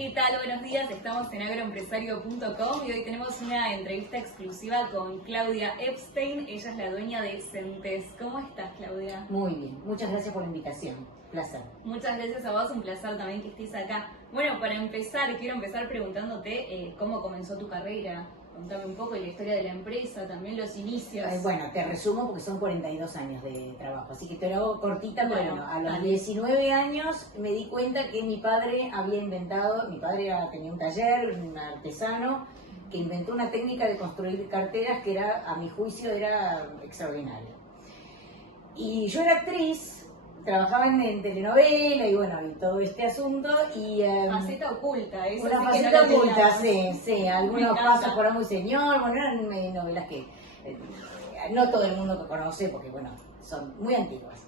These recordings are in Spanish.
¿Qué tal? Buenos días, estamos en agroempresario.com y hoy tenemos una entrevista exclusiva con Claudia Epstein. Ella es la dueña de Centes. ¿Cómo estás, Claudia? Muy bien, muchas gracias por la invitación. Placer. Muchas gracias a vos, un placer también que estés acá. Bueno, para empezar, quiero empezar preguntándote cómo comenzó tu carrera. Contame un poco de la historia de la empresa, también los inicios. Bueno, te resumo porque son 42 años de trabajo, así que te lo hago cortita, pero Bueno, bueno, a los dale. 19 años me di cuenta que mi padre había inventado, tenía un taller, un artesano, que inventó una técnica de construir carteras que era, a mi juicio, era extraordinaria. Y yo era actriz, trabajaba en telenovela y bueno, y todo este asunto y... Faceta oculta, eso Una sí que faceta no lo oculta, teníamos. sí, algunos encanta. pasos por muy señor, bueno, eran novelas que no todo el mundo conoce porque, bueno, son muy antiguas.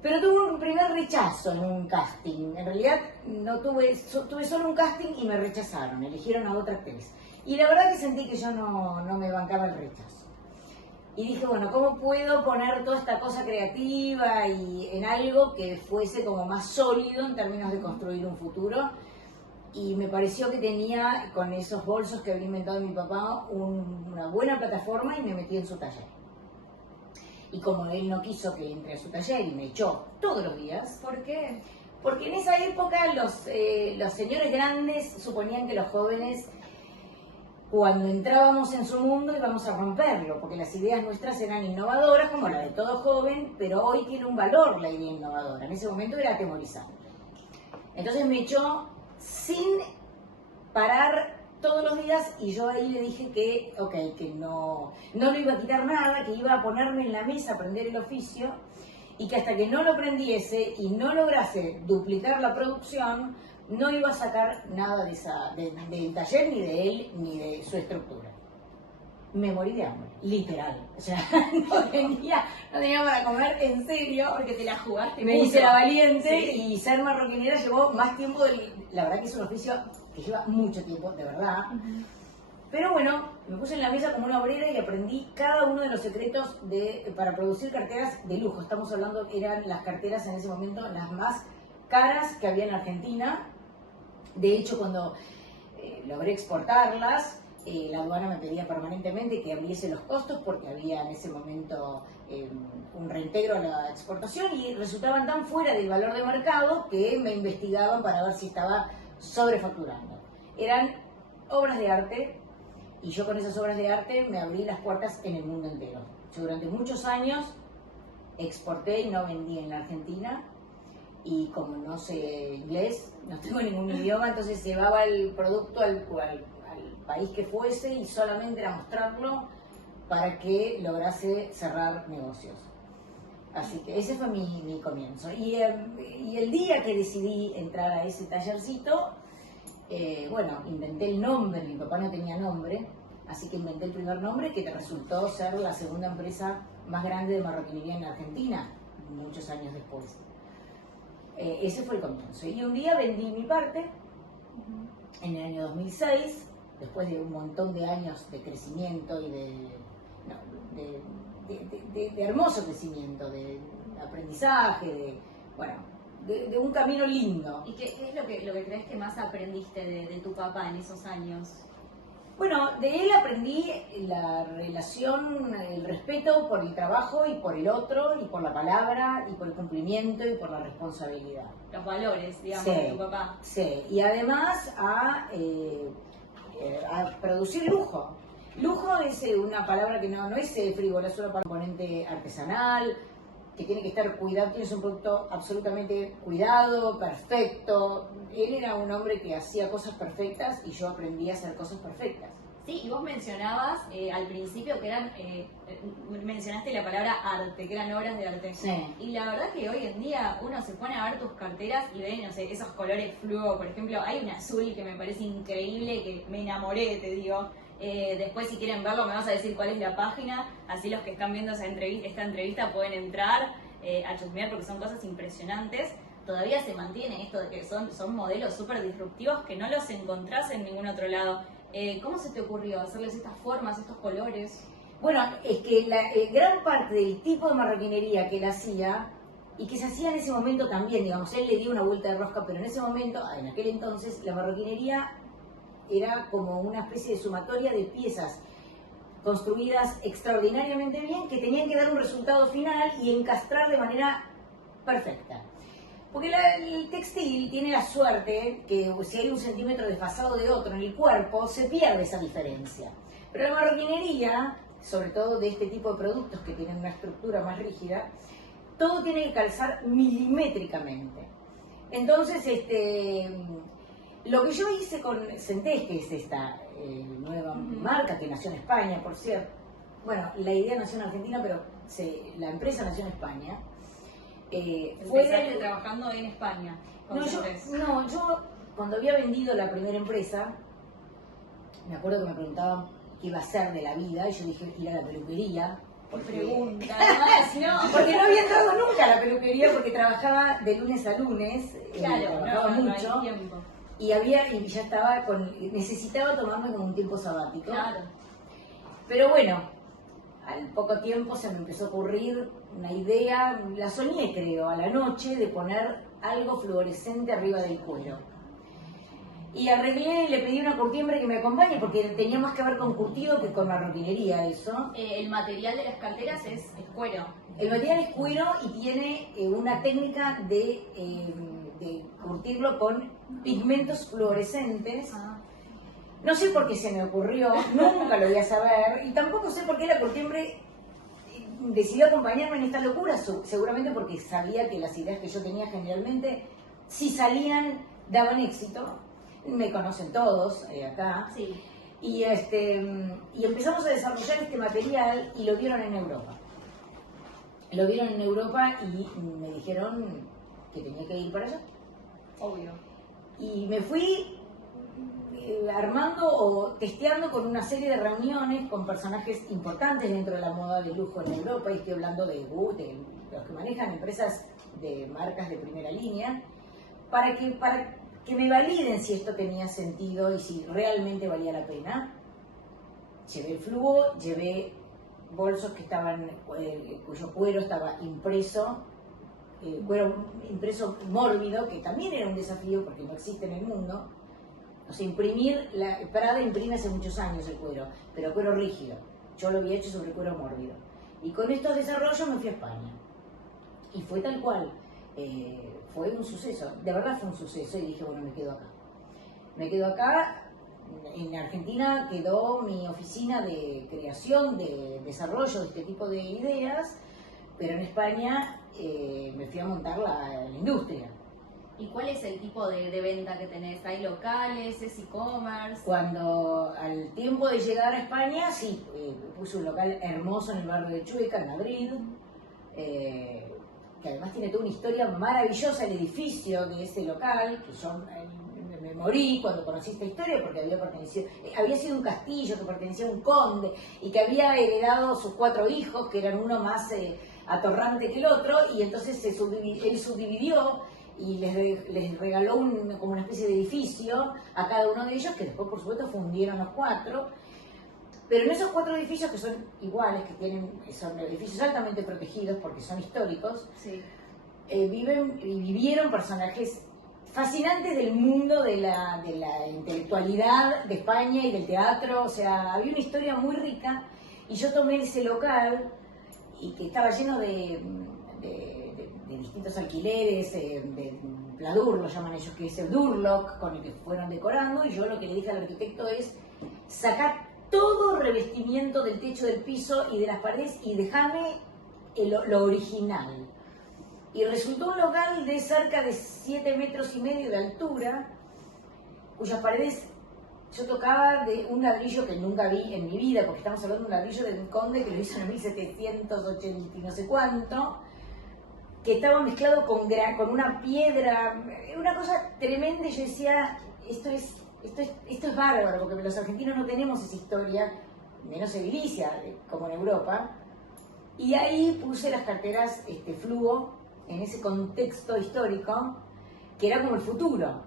Pero tuve un primer rechazo en un casting, en realidad no tuve solo un casting y me rechazaron, eligieron a otra actriz. Y la verdad que sentí que yo no me bancaba el rechazo. Y dije, bueno, ¿cómo puedo poner toda esta cosa creativa y en algo que fuese como más sólido en términos de construir un futuro? Y me pareció que tenía, con esos bolsos que había inventado mi papá, una buena plataforma y me metí en su taller. Y como él no quiso que entre a su taller y me echó todos los días, ¿Por qué? porque en esa época los señores grandes suponían que los jóvenes, cuando entrábamos en su mundo, íbamos a romperlo, porque las ideas nuestras eran innovadoras, como la de todo joven, pero hoy tiene un valor la idea innovadora. En ese momento era atemorizante. Entonces me echó sin parar todos los días y yo ahí le dije que, que no le iba a quitar nada, que iba a ponerme en la mesa a aprender el oficio y que hasta que no lo aprendiese y no lograse duplicar la producción, no iba a sacar nada del taller, ni de él, ni de su estructura. Me morí de hambre, literal. O sea, no tenía para comer, en serio. Porque te la jugaste Me mucho. hice la valiente Sí. y ser marroquinera llevó más tiempo. La verdad que es un oficio que lleva mucho tiempo, de verdad. Pero bueno, me puse en la mesa como una obrera y aprendí cada uno de los secretos para producir carteras de lujo. Estamos hablando, eran las carteras en ese momento las más caras que había en Argentina. De hecho, cuando logré exportarlas, la aduana me pedía permanentemente que abriese los costos porque había en ese momento un reintegro a la exportación y resultaban tan fuera del valor de mercado que me investigaban para ver si estaba sobrefacturando. Eran obras de arte y yo con esas obras de arte me abrí las puertas en el mundo entero. Yo durante muchos años exporté y no vendí en la Argentina. Y como no sé inglés, no tengo ningún idioma, entonces llevaba el producto al país que fuese y solamente era mostrarlo para que lograse cerrar negocios. Así que ese fue mi comienzo. Y el día que decidí entrar a ese tallercito, inventé el nombre, mi papá no tenía nombre, así que inventé el primer nombre que resultó ser la segunda empresa más grande de marroquinería en Argentina, muchos años después. Ese fue el comienzo. Y un día vendí mi parte en el año 2006, después de un montón de años de crecimiento y de hermoso crecimiento, de aprendizaje, de un camino lindo. ¿Y qué es lo que crees que más aprendiste de tu papá en esos años? Bueno, de él aprendí la relación, el respeto por el trabajo y por el otro, y por la palabra, y por el cumplimiento, y por la responsabilidad. Los valores, digamos, Sí, de tu papá. Sí, y además a producir lujo. Lujo es una palabra que no es frívola, es una componente artesanal, que tiene que estar cuidado, tienes un producto absolutamente cuidado, perfecto. Él era un hombre que hacía cosas perfectas y yo aprendí a hacer cosas perfectas. Sí, y vos mencionabas al principio que mencionaste la palabra arte, que eran obras de arte. Sí. Y la verdad que hoy en día uno se pone a ver tus carteras y ve, no sé, esos colores fluo, por ejemplo, hay un azul que me parece increíble, que me enamoré, te digo. Después si quieren verlo me vas a decir cuál es la página, así los que están viendo esta entrevista pueden entrar a chusmear porque son cosas impresionantes. Todavía se mantiene esto de que son modelos súper disruptivos que no los encontrás en ningún otro lado. ¿Cómo se te ocurrió hacerles estas formas, estos colores? Bueno, es que gran parte del tipo de marroquinería que él hacía y que se hacía en ese momento también, digamos, él le dio una vuelta de rosca, pero en ese momento, en aquel entonces, la marroquinería era como una especie de sumatoria de piezas construidas extraordinariamente bien que tenían que dar un resultado final y encastrar de manera perfecta. Porque el textil tiene la suerte que si hay un centímetro desfasado de otro en el cuerpo, se pierde esa diferencia. Pero la marroquinería, sobre todo de este tipo de productos que tienen una estructura más rígida, todo tiene que calzar milimétricamente. Entonces, lo que yo hice con Centés, que es esta nueva marca que nació en España, por cierto. Bueno, la idea nació en Argentina, pero la empresa nació en España. Empezaste trabajando en España. Yo cuando había vendido la primera empresa, me acuerdo que me preguntaban qué iba a hacer de la vida, y yo dije ir a la peluquería. Porque no había entrado nunca a la peluquería porque trabajaba de lunes a lunes, trabajaba mucho, no hay tiempo. Y ya estaba necesitaba tomarme como un tiempo sabático. Claro. Pero bueno, al poco tiempo se me empezó a ocurrir una idea, la soñé creo, a la noche, de poner algo fluorescente arriba del cuero. Y le pedí una curtiembre que me acompañe, porque tenía más que ver con curtido que con marroquinería eso. El material de las carteras es cuero. El material es cuero y tiene una técnica de curtirlo con pigmentos fluorescentes. No sé por qué se me ocurrió, nunca lo voy a saber, y tampoco sé por qué la curtiembre decidió acompañarme en esta locura, seguramente porque sabía que las ideas que yo tenía generalmente, si salían, daban éxito. Me conocen todos acá. Sí. Y empezamos a desarrollar este material y lo vieron en Europa. Lo vieron en Europa y me dijeron que tenía que ir para allá. Obvio. Y me fui armando o testeando con una serie de reuniones con personajes importantes dentro de la moda de lujo en Europa, y estoy hablando de los que manejan empresas de marcas de primera línea, para que me validen si esto tenía sentido y si realmente valía la pena. Llevé el flujo, llevé bolsos que cuyo cuero estaba impreso, cuero impreso mórbido, que también era un desafío porque no existe en el mundo. O sea, Prada imprime hace muchos años el cuero, pero cuero rígido. Yo lo había hecho sobre cuero mórbido. Y con estos desarrollos me fui a España. Y fue tal cual. Fue un suceso, de verdad fue un suceso, y dije, bueno, me quedo acá. Me quedo acá. En Argentina quedó mi oficina de creación, de desarrollo de este tipo de ideas, pero en España me fui a montar la industria. ¿Y cuál es el tipo de venta que tenés? ¿Hay locales? ¿Es e-commerce? Cuando al tiempo de llegar a España, sí, puse un local hermoso en el barrio de Chueca, en Madrid, que además tiene toda una historia maravillosa, el edificio de ese local, que yo me morí cuando conocí esta historia, porque había sido un castillo que pertenecía a un conde y que había heredado sus 4 hijos, que eran uno más atorrante que el otro, y entonces él subdividió y les regaló como una especie de edificio a cada uno de ellos, que después por supuesto fundieron los 4. Pero en esos 4 edificios, que son iguales, son edificios altamente protegidos porque son históricos, sí, vivieron personajes fascinantes del mundo de la intelectualidad de España y del teatro. O sea, había una historia muy rica, y yo tomé ese local, y que estaba lleno de distintos alquileres, de pladur, lo llaman ellos, que es el Durlock, con el que fueron decorando, y yo lo que le dije al arquitecto es sacar todo revestimiento del techo, del piso y de las paredes, y dejarme lo original. Y resultó un local de cerca de 7,5 metros de altura, cuyas paredes yo tocaba de un ladrillo que nunca vi en mi vida, porque estamos hablando de un ladrillo de un conde que lo hizo en 1780 y no sé cuánto, que estaba mezclado con una piedra, una cosa tremenda. Y yo decía, esto es bárbaro, porque los argentinos no tenemos esa historia, menos edilicia, como en Europa. Y ahí puse las carteras fluo en ese contexto histórico, que era como el futuro.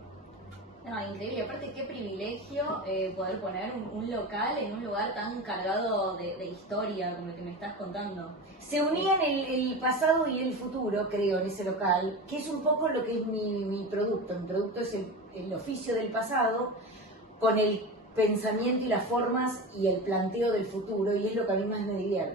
No, increíble. Aparte, qué privilegio poder poner un local en un lugar tan cargado de historia como el que me estás contando. Se unían el pasado y el futuro, creo, en ese local, que es un poco lo que es mi producto. Mi producto es el oficio del pasado con el pensamiento y las formas y el planteo del futuro, y es lo que a mí más me divierte.